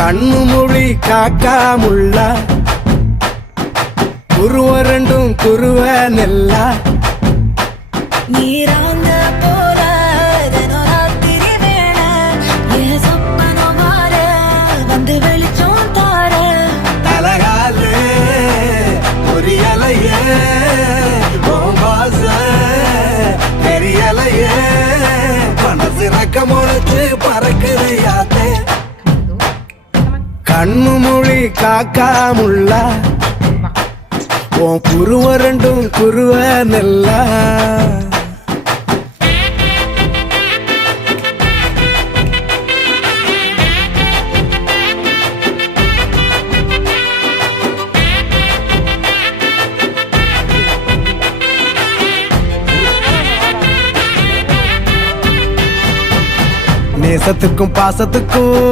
கண்ணு மொழி காக்காமுள்ள குருவ ரெண்டும் குருவ நெல்லா நீராங்க போல தினராத்திரி வேண என் சொப்பனம் மாற வந்து வெளிச்சம் தார தலகாலே பொரியலையே பாச பெரியலையே மனசு ரக்க முளைச்சு பறக்குதையாத்தே கண்ணு மொழி காக்காமுள்ள உன் குருவ ரெண்டும் குருவ நெல்லா நேசத்துக்கும் பாசத்துக்கும்